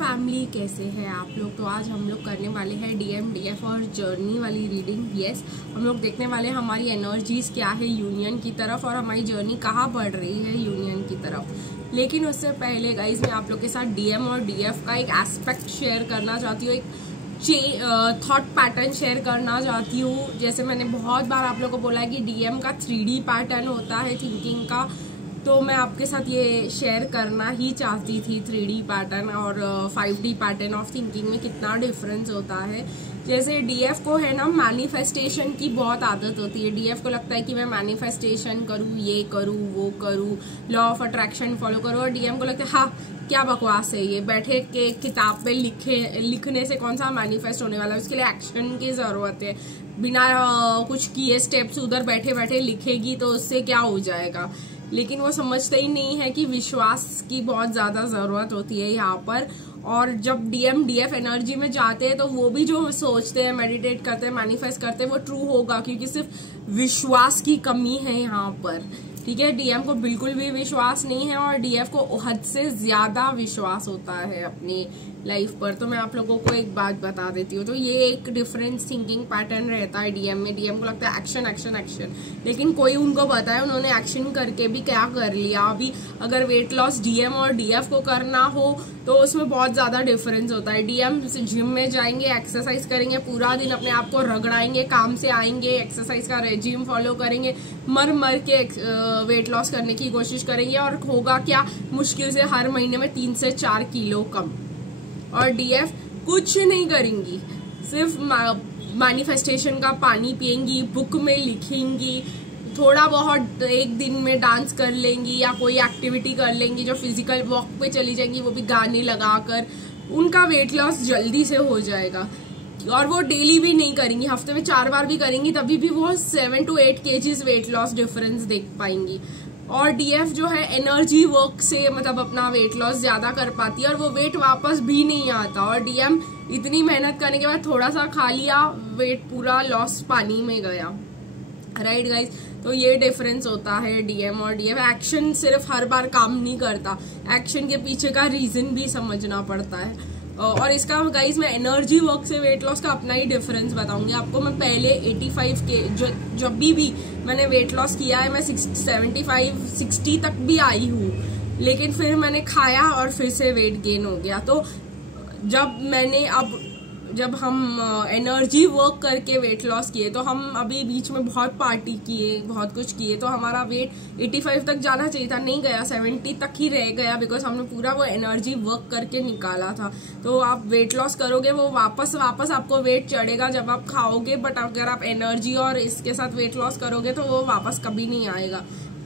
Family, कैसे हैं आप लोग। तो आज हम लोग करने वाले हैं डीएम डीएफ और जर्नी वाली रीडिंग। यस, हम लोग देखने वाले हैं हमारी एनर्जीज क्या है यूनियन की तरफ और हमारी जर्नी कहाँ बढ़ रही है यूनियन की तरफ। लेकिन उससे पहले गाइज मैं आप लोग के साथ डीएम और डीएफ का एक एस्पेक्ट शेयर करना चाहती हूँ, एक थॉट पैटर्न शेयर करना चाहती हूँ। जैसे मैंने बहुत बार आप लोगों को बोला है कि डीएम का 3D पैटर्न होता है थिंकिंग का, तो मैं आपके साथ ये शेयर करना ही चाहती थी 3D पैटर्न और 5D पैटर्न ऑफ थिंकिंग में कितना डिफरेंस होता है। जैसे डीएफ को है ना मैनिफेस्टेशन की बहुत आदत होती है। डीएफ को लगता है कि मैं मैनिफेस्टेशन करूँ, ये करूँ, वो करूँ, लॉ ऑफ अट्रैक्शन फॉलो करूँ। और डीएम को लगता है हाँ क्या बकवास है ये, बैठे के किताब पे लिखने से कौन सा मैनिफेस्ट होने वाला है, उसके लिए एक्शन की ज़रूरत है। बिना कुछ किए स्टेप्स उधर बैठे बैठे लिखेगी तो उससे क्या हो जाएगा। लेकिन वो समझते ही नहीं है कि विश्वास की बहुत ज़्यादा ज़रूरत होती है यहाँ पर। और जब डीएम डीएफ एनर्जी में जाते हैं तो वो भी जो सोचते हैं, मेडिटेट करते हैं, मैनिफेस्ट करते हैं, वो ट्रू होगा, क्योंकि सिर्फ विश्वास की कमी है यहाँ पर। ठीक है, डीएम को बिल्कुल भी विश्वास नहीं है और डीएफ को हद से ज्यादा विश्वास होता है अपनी लाइफ पर। तो मैं आप लोगों को एक बात बता देती हूँ, तो ये एक डिफरेंट थिंकिंग पैटर्न रहता है डीएम में। डीएम को लगता है एक्शन एक्शन एक्शन, लेकिन कोई उनको पता है उन्होंने एक्शन करके भी क्या कर लिया। अभी अगर वेट लॉस डीएम और डीएफ को करना हो तो उसमें बहुत ज्यादा डिफरेंस होता है। डीएम जिम में जाएंगे, एक्सरसाइज करेंगे, पूरा दिन अपने आप को रगड़ाएंगे, काम से आएंगे, एक्सरसाइज का रेजिम फॉलो करेंगे, मर मर के वेट लॉस करने की कोशिश करेंगे और होगा क्या, मुश्किल से हर महीने में 3 से 4 किलो कम। और डीएफ कुछ नहीं करेंगी, सिर्फ मैनिफेस्टेशन का पानी पिएंगी, बुक में लिखेंगी, थोड़ा बहुत एक दिन में डांस कर लेंगी या कोई एक्टिविटी कर लेंगी, जो फिजिकल वॉक पे चली जाएंगी, वो भी गाने लगाकर। उनका वेट लॉस जल्दी से हो जाएगा। और वो डेली भी नहीं करेंगी, हफ्ते में 4 बार भी करेंगी तभी भी वो 7 to 8 kgs weight loss difference देख पाएंगी। और डीएफ जो है एनर्जी वर्क से मतलब अपना वेट लॉस ज्यादा कर पाती है और वो वेट वापस भी नहीं आता। और डीएम इतनी मेहनत करने के बाद थोड़ा सा खा लिया, वेट पूरा लॉस पानी में गया। राइट गाइज, तो ये डिफरेंस होता है डीएम और डीएफ। एक्शन सिर्फ हर बार काम नहीं करता, एक्शन के पीछे का रीजन भी समझना पड़ता है। और इसका गाइज मैं एनर्जी वर्क से वेट लॉस का अपना ही डिफरेंस बताऊंगी आपको। मैं पहले 85 के जब भी मैंने वेट लॉस किया है, मैं 75-60 तक भी आई हूँ, लेकिन फिर मैंने खाया और फिर से वेट गेन हो गया। तो जब हम एनर्जी वर्क करके वेट लॉस किए, तो हम अभी बीच में बहुत पार्टी किए, बहुत कुछ किए, तो हमारा वेट 85 तक जाना चाहिए था, नहीं गया, 70 तक ही रह गया, बिकॉज हमने पूरा वो एनर्जी वर्क करके निकाला था। तो आप वेट लॉस करोगे, वो वापस आपको वेट चढ़ेगा जब आप खाओगे, बट अगर आप एनर्जी और इसके साथ वेट लॉस करोगे तो वो वापस कभी नहीं आएगा।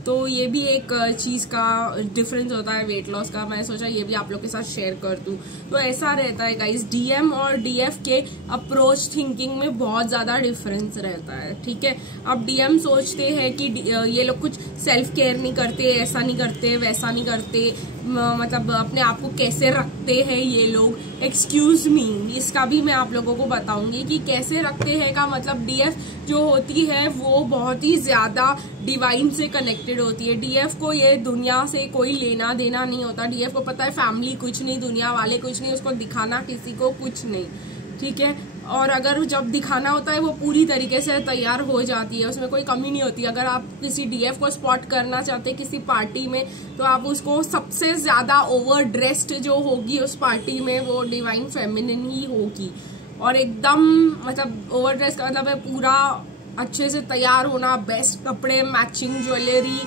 तो ये भी एक चीज़ का डिफरेंस होता है वेट लॉस का। मैंने सोचा ये भी आप लोग के साथ शेयर कर दूं। तो ऐसा रहता है गाइस, डीएम और डीएफ के अप्रोच थिंकिंग में बहुत ज़्यादा डिफरेंस रहता है। ठीक है, अब डीएम सोचते हैं कि ये लोग कुछ सेल्फ केयर नहीं करते, ऐसा नहीं करते, वैसा नहीं करते, मतलब अपने आप को कैसे रखते हैं ये लोग। एक्सक्यूज मी, इसका भी मैं आप लोगों को बताऊंगी कि कैसे रखते हैं का मतलब। डीएफ जो होती है वो बहुत ही ज्यादा डिवाइन से कनेक्टेड होती है। डीएफ को ये दुनिया से कोई लेना देना नहीं होता। डीएफ को पता है फैमिली कुछ नहीं, दुनिया वाले कुछ नहीं, उसको दिखाना किसी को कुछ नहीं। ठीक है, और अगर जब दिखाना होता है वो पूरी तरीके से तैयार हो जाती है, उसमें कोई कमी नहीं होती। अगर आप किसी डीएफ को स्पॉट करना चाहते हैं किसी पार्टी में, तो आप उसको सबसे ज्यादा ओवर ड्रेस्ड जो होगी उस पार्टी में, वो डिवाइन फेमिनिन ही होगी। और एकदम मतलब ओवर ड्रेस का मतलब है पूरा अच्छे से तैयार होना, बेस्ट कपड़े, मैचिंग ज्वेलरी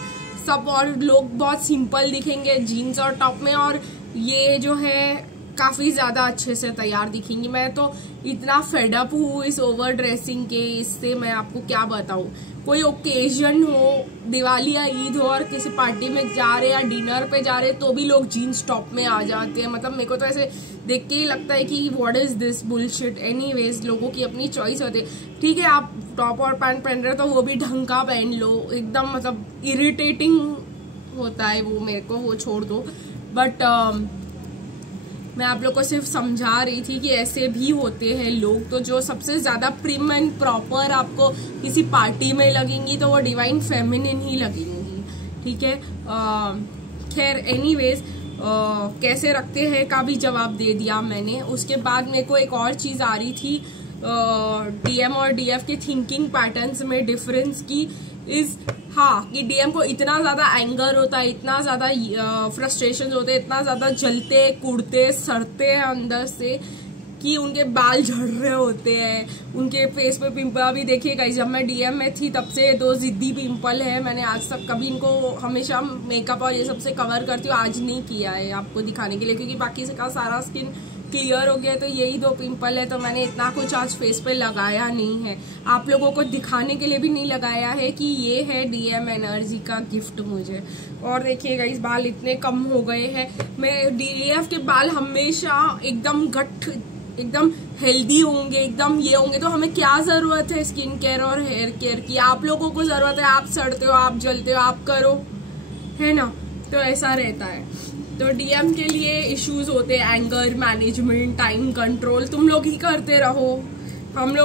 सब, और लोग बहुत सिंपल दिखेंगे जीन्स और टॉप में, और ये जो है काफी ज्यादा अच्छे से तैयार दिखेंगी। मैं तो इतना फेडअप हूँ इस ओवर ड्रेसिंग के, इससे मैं आपको क्या बताऊँ। कोई ओकेजन हो, दिवाली या ईद हो, और किसी पार्टी में जा रहे या डिनर पे जा रहे, तो भी लोग जीन्स टॉप में आ जाते हैं। मतलब मेरे को तो ऐसे देख के ही लगता है कि what is this bullshit. Anyways, लोगों की अपनी चॉइस होती है। ठीक है, आप टॉप और पैंट पहन रहे हो तो वो भी ढंग का पहन लो, एकदम मतलब इरिटेटिंग होता है वो, मेरे को वो छोड़ दो। बट मैं आप लोग को सिर्फ समझा रही थी कि ऐसे भी होते हैं लोग। तो जो सबसे ज्यादा प्रिम एंड प्रॉपर आपको किसी पार्टी में लगेंगी तो वो डिवाइन फेमिनिन ही लगेंगी। ठीक है, खैर एनीवेज, कैसे रखते हैं का भी जवाब दे दिया मैंने। उसके बाद मेरे को एक और चीज़ आ रही थी डीएम और डीएफ के थिंकिंग पैटर्न्स में डिफरेंस की हाँ, कि डीएम को इतना ज़्यादा एंगर होता है, इतना ज़्यादा फ्रस्ट्रेशन होते हैं, इतना ज़्यादा जलते कूदते सड़ते हैं अंदर से कि उनके बाल झड़ रहे होते हैं, उनके फेस पे पिंपल भी देखिएगा। जब मैं डीएम में थी तब से 2 जिद्दी पिंपल है। मैंने आज तक कभी इनको हमेशा मेकअप और ये सब से कवर करती हूँ, आज नहीं किया है आपको दिखाने के लिए, क्योंकि बाकी से का सारा स्किन क्लियर हो गया। तो यही 2 पिंपल है, तो मैंने इतना कुछ आज फेस पे लगाया नहीं है, आप लोगों को दिखाने के लिए भी नहीं लगाया है कि ये है डीएम एनर्जी का गिफ्ट मुझे। और देखिएगा इस बाल इतने कम हो गए हैं। मैं डीएफ के बाल हमेशा एकदम गठ, एकदम हेल्दी होंगे, एकदम ये होंगे। तो हमें क्या जरूरत है स्किन केयर और हेयर केयर की? आप लोगों को जरूरत है, आप सड़ते हो, आप जलते हो, आप करो, है ना? तो ऐसा रहता है। तो डीएम के लिए इश्यूज होते हैं, एंगर मैनेजमेंट, टाइम कंट्रोल, तुम लोग ही करते रहो। हम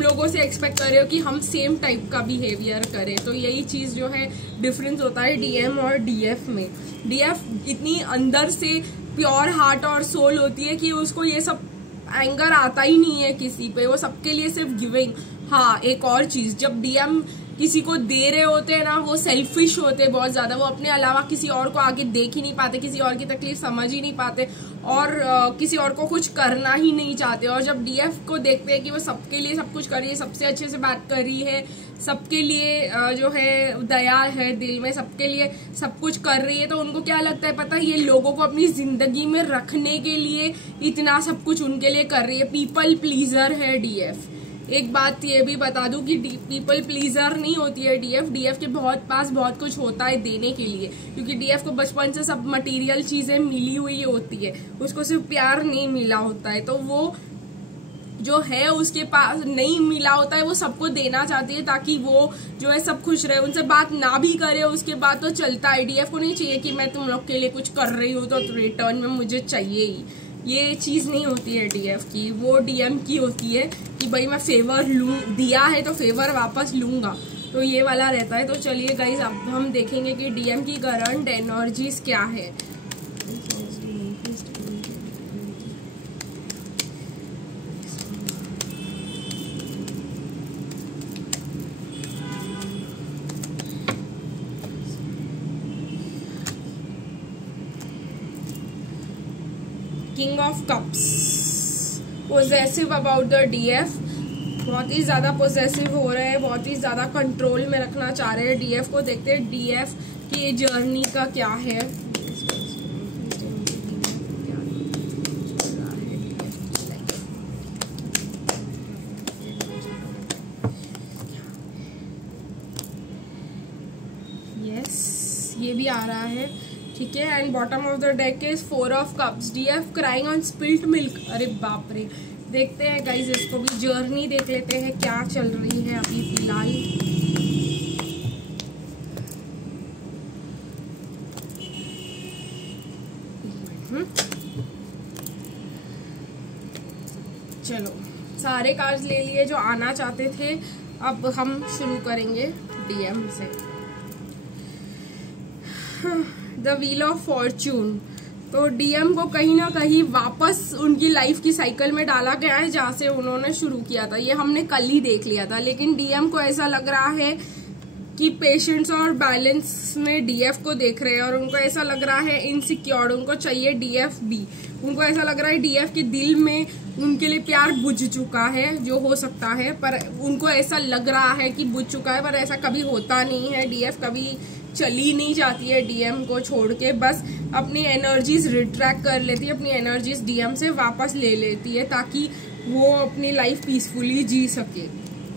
लोगों से एक्सपेक्ट कर रहे हो कि हम सेम टाइप का बिहेवियर करें? तो यही चीज जो है डिफरेंस होता है डीएम और डीएफ में। डीएफ इतनी अंदर से प्योर हार्ट और सोल होती है कि उसको ये सब एंगर आता ही नहीं है किसी पे, वो सबके लिए सिर्फ गिविंग। हाँ, एक और चीज, जब डीएम किसी को दे रहे होते हैं ना, वो सेल्फिश होते हैं बहुत ज्यादा। वो अपने अलावा किसी और को आगे देख ही नहीं पाते, किसी और की तकलीफ समझ ही नहीं पाते और किसी और को कुछ करना ही नहीं चाहते। और जब डीएफ को देखते हैं कि वो सबके लिए सब कुछ कर रही है, सबसे अच्छे से बात कर रही है, सबके लिए जो है दया है दिल में, सबके लिए सब कुछ कर रही है, तो उनको क्या लगता है पता है? ये लोगों को अपनी जिंदगी में रखने के लिए इतना सब कुछ उनके लिए कर रही है। पीपल प्लीजर है डीएफ। एक बात ये भी बता दूं कि पीपल प्लीजर नहीं होती है डीएफ। डीएफ के पास बहुत कुछ होता है देने के लिए, क्योंकि डीएफ को बचपन से सब मटेरियल चीजें मिली हुई होती है, उसको सिर्फ प्यार नहीं मिला होता है। तो वो जो है उसके पास नहीं मिला होता है, वो सबको देना चाहती है ताकि वो जो है सब खुश रहे। उनसे बात ना भी करे उसके बाद तो चलता है। डीएफ को नहीं चाहिए कि मैं तुम लोग के लिए कुछ कर रही हूँ तो रिटर्न में मुझे चाहिए ही, ये चीज नहीं होती है डीएफ की। वो डीएम की होती है कि भाई मैं फेवर लूं, दिया है तो फेवर वापस लूंगा, तो ये वाला रहता है। तो चलिए गाइस, अब हम देखेंगे कि डीएम की करंट एनर्जीज क्या है। King of cups, possessive about the DF, बहुत ही ज्यादा पोजेसिव हो रहे हैं, बहुत ही ज्यादा कंट्रोल में रखना चाह रहे हैं डीएफ को। देखते हैं डीएफ की जर्नी का क्या है। यस, ये भी आ रहा है, ठीक है। And bottom of the deck is 4 of cups, DF crying on spilt milk. अरे बाप रे, देखते हैं गाइस, इसको भी जर्नी देख लेते हैं क्या चल रही है अभी फिलहाल। चलो, सारे कार्ड्स ले लिए जो आना चाहते थे। अब हम शुरू करेंगे डीएम से। द व्हील ऑफ फॉर्च्यून, तो डीएम को कहीं ना कहीं वापस उनकी लाइफ की साइकिल में डाला गया है जहां से उन्होंने शुरू किया था। ये हमने कल ही देख लिया था, लेकिन डीएम को ऐसा लग रहा है कि पेशेंस और बैलेंस में डीएफ को देख रहे हैं और उनको ऐसा लग रहा है इनसिक्योर, उनको चाहिए डीएफ भी। उनको ऐसा लग रहा है डीएफ के दिल में उनके लिए प्यार बुझ चुका है, जो हो सकता है, पर उनको ऐसा लग रहा है कि बुझ चुका है, पर ऐसा कभी होता नहीं है। डीएफ कभी चली नहीं जाती है डीएम को छोड़ के, बस अपनी एनर्जीज रिट्रैक्ट कर लेती है, अपनी एनर्जीज डीएम से वापस ले लेती है ताकि वो अपनी लाइफ पीसफुली जी सके।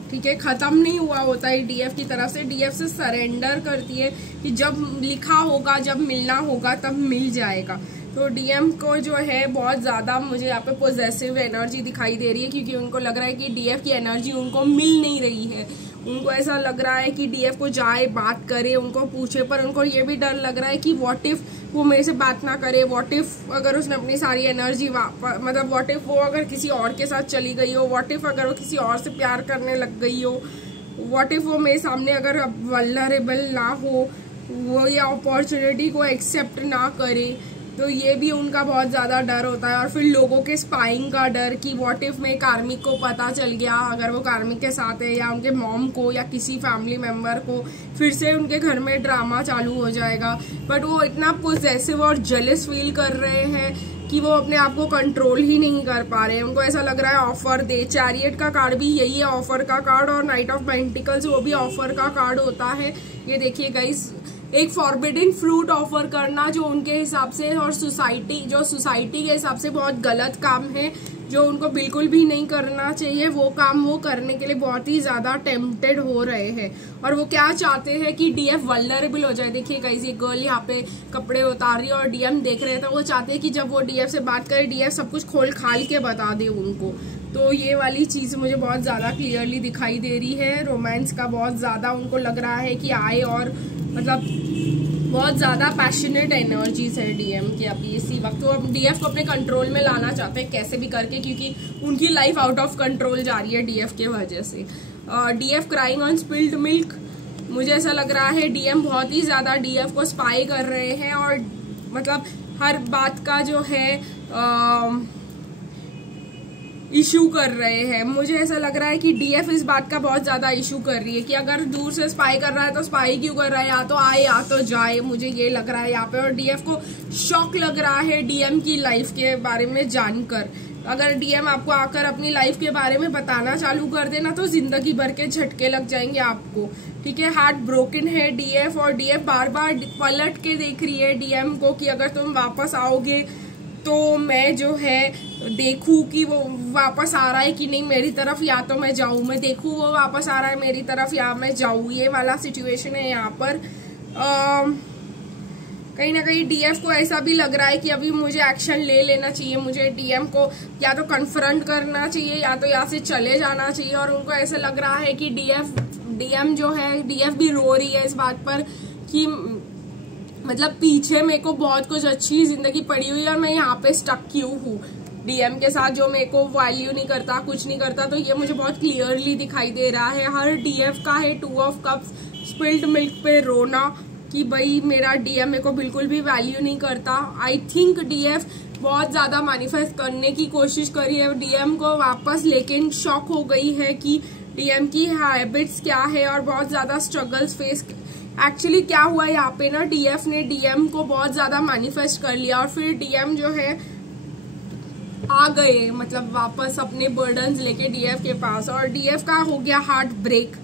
ठीक है, खत्म नहीं हुआ होता है डीएफ की तरफ से। डीएफ से सरेंडर करती है कि जब लिखा होगा, जब मिलना होगा तब मिल जाएगा। तो डीएम को जो है बहुत ज्यादा मुझे यहाँ पे पॉजिटिव एनर्जी दिखाई दे रही है, क्योंकि उनको लग रहा है कि डीएफ की एनर्जी उनको मिल नहीं रही है। उनको ऐसा लग रहा है कि डीएफ को जाए, बात करे, उनको पूछे, पर उनको ये भी डर लग रहा है कि व्हाट इफ वो मेरे से बात ना करे, व्हाट इफ अगर उसने अपनी सारी एनर्जी मतलब व्हाट इफ वो अगर किसी और के साथ चली गई हो, व्हाट इफ अगर वो किसी और से प्यार करने लग गई हो, व्हाट इफ वो मेरे सामने अगर वल्नरेबल ना हो, वो ये अपॉर्चुनिटी को एक्सेप्ट ना करे, तो ये भी उनका बहुत ज़्यादा डर होता है। और फिर लोगों के स्पाइंग का डर कि व्हाट इफ में कार्मिक को पता चल गया, अगर वो कार्मिक के साथ है या उनके मॉम को या किसी फैमिली मेम्बर को, फिर से उनके घर में ड्रामा चालू हो जाएगा। बट वो इतना पोजेसिव और जेलस फील कर रहे हैं कि वो अपने आप को कंट्रोल ही नहीं कर पा रहे हैं। उनको ऐसा लग रहा है ऑफर दे। चैरियट का कार्ड भी यही है, ऑफर का कार्ड, और नाइट ऑफ पेंटिकल्स वो भी ऑफर का कार्ड होता है। ये देखिए गाइस, एक फॉरबिडन फ्रूट ऑफर करना जो उनके हिसाब से और सोसाइटी के हिसाब से बहुत गलत काम है, जो उनको बिल्कुल भी नहीं करना चाहिए, वो काम वो करने के लिए बहुत ही ज्यादा टेम्प्टेड हो रहे हैं। और वो क्या चाहते हैं कि डीएफ वल्नरेबल हो जाए। देखिए गाइस, ये गर्ल यहाँ पे कपड़े उतार रही है और डीएम देख रहे हैं, तो वो चाहते हैं कि जब वो डीएफ से बात करे, डीएफ सब कुछ खोल खाल के बता दे उनको। तो ये वाली चीज मुझे बहुत ज्यादा क्लियरली दिखाई दे रही है। रोमांस का बहुत ज्यादा उनको लग रहा है कि आए, और मतलब बहुत ज्यादा पैशनेट एनर्जीज है डीएम के अभी इसी वक्त। तो अब डीएफ को अपने कंट्रोल में लाना चाहते हैं कैसे भी करके, क्योंकि उनकी लाइफ आउट ऑफ कंट्रोल जा रही है डीएफ के वजह से। DF crying on spilled milk, मुझे ऐसा लग रहा है डीएम बहुत ही ज्यादा डीएफ को स्पाई कर रहे हैं, और मतलब हर बात का जो है इशू कर रहे हैं। मुझे ऐसा लग रहा है कि डीएफ इस बात का बहुत ज्यादा इशू कर रही है कि अगर दूर से स्पाई कर रहा है तो स्पाई क्यों कर रहा है, या तो आए या तो जाए। मुझे ये लग रहा है यहाँ पे। और डीएफ को शॉक लग रहा है डीएम की लाइफ के बारे में जानकर। अगर डीएम आपको आकर अपनी लाइफ के बारे में बताना चालू कर देना तो जिंदगी भर के झटके लग जाएंगे आपको, ठीक है। हार्ट ब्रोकन है डीएफ, और डीएफ बार बार पलट के देख रही है डीएम को कि अगर तुम वापस आओगे तो मैं जो है देखूं कि वो वापस आ रहा है कि नहीं मेरी तरफ, या तो मैं जाऊं, मैं देखूं वो वापस आ रहा है मेरी तरफ या मैं जाऊं। ये वाला सिचुएशन है यहाँ पर। कहीं ना कहीं डीएफ को ऐसा भी लग रहा है कि अभी मुझे एक्शन ले लेना चाहिए, मुझे डीएम को या तो कन्फ्रंट करना चाहिए या तो यहाँ से चले जाना चाहिए। और उनको ऐसा लग रहा है कि डीएम जो है, डीएफ भी रो रही है इस बात पर कि मतलब पीछे मेरे को बहुत कुछ अच्छी जिंदगी पड़ी हुई है और मैं यहाँ पे स्टक क्यों हूँ डीएम के साथ, जो मेरे को वैल्यू नहीं करता, कुछ नहीं करता। तो ये मुझे बहुत क्लियरली दिखाई दे रहा है। हर डीएफ का है 2 ऑफ कप्स, स्पिल्ड मिल्क पे रोना कि भाई मेरा डीएम मेरे को बिल्कुल भी वैल्यू नहीं करता। आई थिंक डीएफ बहुत ज्यादा मैनिफेस्ट करने की कोशिश करी है डीएम को वापस, लेकिन शॉक हो गई है कि डीएम की हैबिट्स क्या है और बहुत ज्यादा स्ट्रगल्स फेस। एक्चुअली क्या हुआ यहाँ पे ना, डीएफ ने डीएम को बहुत ज्यादा मैनिफेस्ट कर लिया और फिर डीएम जो है आ गए, मतलब वापस अपने बर्डन्स लेके डीएफ के पास, और डीएफ का हो गया हार्ट ब्रेक,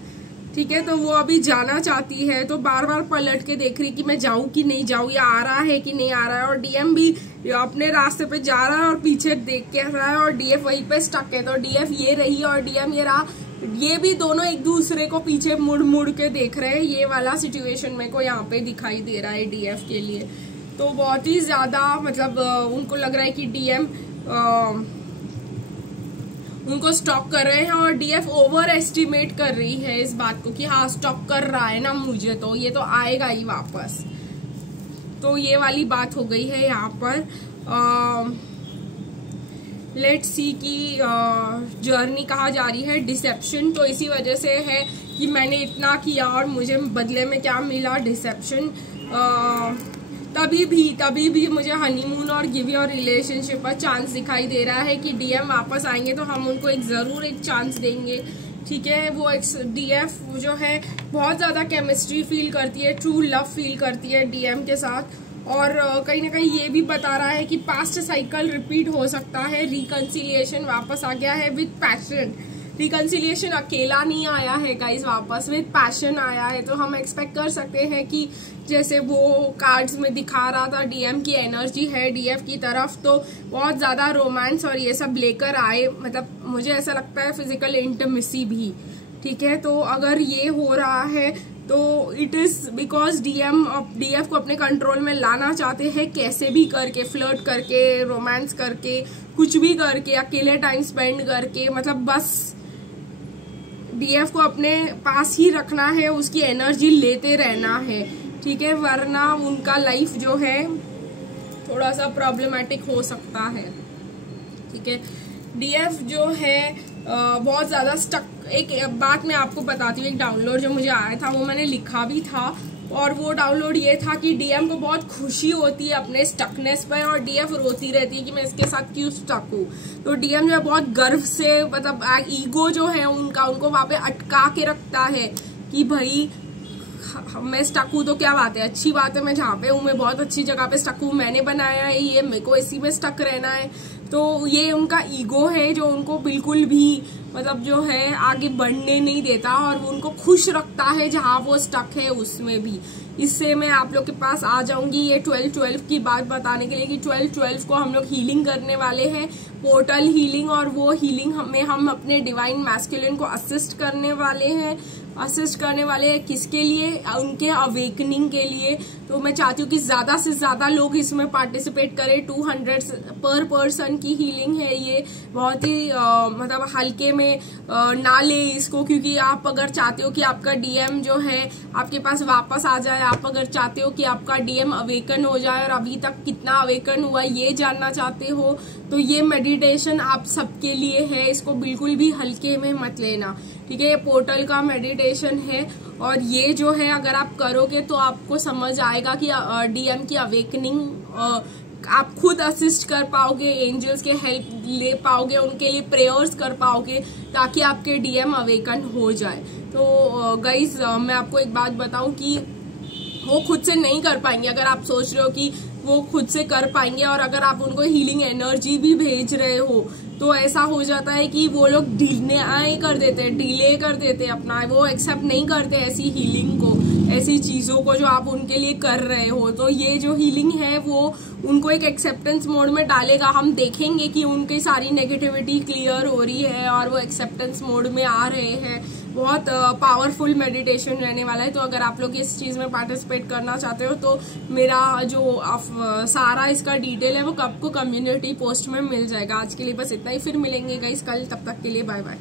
ठीक है। तो वो अभी जाना चाहती है, तो बार बार पलट के देख रही कि मैं जाऊं कि नहीं जाऊं, या आ रहा है कि नहीं आ रहा है। और डीएम भी अपने रास्ते पे जा रहा है और पीछे देख के रहा है, और डीएफ वहीं पे स्टक है। तो डीएफ ये रही और डीएम ये रहा, ये भी दोनों एक दूसरे को पीछे मुड़ मुड़ के देख रहे हैं। ये वाला सिचुएशन मेरे को यहाँ पे दिखाई दे रहा है डीएफ के लिए। तो बहुत ही ज्यादा मतलब उनको लग रहा है कि डीएम उनको स्टॉप कर रहे हैं, और डीएफ ओवर एस्टिमेट कर रही है इस बात को कि हाँ स्टॉप कर रहा है ना मुझे, तो ये तो आएगा ही वापस। तो ये वाली बात हो गई है यहाँ पर। लेट्स सी की जर्नी कहाँ जा रही है, डिसेप्शन। तो इसी वजह से है कि मैंने इतना किया और मुझे बदले में क्या मिला, डिसेप्शन। तभी भी मुझे हनीमून और गिव योर रिलेशनशिप पर चांस दिखाई दे रहा है कि डीएम वापस आएंगे तो हम उनको जरूर एक चांस देंगे, ठीक है। वो डीएफ जो है बहुत ज्यादा केमिस्ट्री फील करती है, ट्रू लव फील करती है डीएम के साथ, और कहीं ना कहीं ये भी बता रहा है कि पास्ट साइकिल रिपीट हो सकता है। रिकंसिलिएशन वापस आ गया है विद पैशन। रिकंसिलिएशन अकेला नहीं आया है गाइस, वापस विद पैशन आया है। तो हम एक्सपेक्ट कर सकते हैं कि जैसे वो कार्ड्स में दिखा रहा था डीएम की एनर्जी है डीएफ की तरफ, तो बहुत ज्यादा रोमांस और ये सब लेकर आए। मतलब मुझे ऐसा लगता है फिजिकल इंटिमेसी भी, ठीक है। तो अगर ये हो रहा है तो इट इज बिकॉज डीएफ को अपने कंट्रोल में लाना चाहते हैं, कैसे भी करके, फ्लर्ट करके, रोमांस करके, कुछ भी करके, अकेले टाइम स्पेंड करके, मतलब बस डीएफ को अपने पास ही रखना है, उसकी एनर्जी लेते रहना है, ठीक है। वरना उनका लाइफ जो है थोड़ा सा प्रॉब्लमेटिक हो सकता है, ठीक है। डीएफ जो है बहुत ज्यादा स्टक। एक बात मैं आपको बताती हूँ, एक डाउनलोड जो मुझे आया था वो मैंने लिखा भी था, और वो डाउनलोड ये था कि डीएम को बहुत खुशी होती है अपने स्टकनेस पे और डीएफ रोती रहती है कि मैं इसके साथ क्यों स्टक हूँ। तो डीएम जो है बहुत गर्व से, मतलब ईगो जो है उनको वहां पे अटका के रखता है कि भाई मैं स्टक हूँ तो क्या बात है, अच्छी बात है, मैं जहाँ पे हूँ मैं बहुत अच्छी जगह पे स्टक हूँ, मैंने बनाया है ये, मेरे को इसी में स्टक रहना है। तो ये उनका ईगो है जो उनको बिल्कुल भी मतलब जो है आगे बढ़ने नहीं देता और वो उनको खुश रखता है जहाँ वो स्टक है उसमें भी। इससे मैं आप लोग के पास आ जाऊंगी ये 12-12 की बात बताने के लिए कि 12-12 को हम लोग हीलिंग करने वाले हैं, पोर्टल हीलिंग, और वो हीलिंग में हम अपने डिवाइन मैस्कुलिन को असिस्ट करने वाले हैं। किसके लिए? उनके अवेकनिंग के लिए। तो मैं चाहती हूँ कि ज्यादा से ज्यादा लोग इसमें पार्टिसिपेट करें। 200 पर पर्सन की हीलिंग है ये, बहुत ही मतलब हल्के में ना ले इसको, क्योंकि आप अगर चाहते हो कि आपका डीएम जो है आपके पास वापस आ जाए, आप अगर चाहते हो कि आपका डीएम अवेकन हो जाए और अभी तक कितना अवेकन हुआ ये जानना चाहते हो, तो ये मेडिटेशन आप सबके लिए है। इसको बिल्कुल भी हल्के में मत लेना, ठीक है। ये पोर्टल का मेडिटेशन है और ये जो है अगर आप करोगे तो आपको समझ आएगा कि डीएम की अवेकनिंग आप खुद असिस्ट कर पाओगे, एंजल्स के हेल्प ले पाओगे, उनके लिए प्रेयर्स कर पाओगे ताकि आपके डीएम अवेकन हो जाए। तो गाइज मैं आपको एक बात बताऊं कि वो खुद से नहीं कर पाएंगे। अगर आप सोच रहे हो कि वो खुद से कर पाएंगे और अगर आप उनको हीलिंग एनर्जी भी भेज रहे हो तो ऐसा हो जाता है कि वो लोग डिले कर देते अपना, वो एक्सेप्ट नहीं करते ऐसी हीलिंग को, ऐसी चीजों को जो आप उनके लिए कर रहे हो। तो ये जो हीलिंग है वो उनको एक एक्सेप्टेंस मोड में डालेगा। हम देखेंगे कि उनकी सारी नेगेटिविटी क्लियर हो रही है और वो एक्सेप्टेंस मोड में आ रहे हैं। बहुत पावरफुल मेडिटेशन रहने वाला है। तो अगर आप लोग इस चीज में पार्टिसिपेट करना चाहते हो तो मेरा जो सारा इसका डिटेल है वो आपको कम्युनिटी पोस्ट में मिल जाएगा। आज के लिए बस इतना ही, फिर मिलेंगे गाइस कल, तब तक के लिए बाय बाय।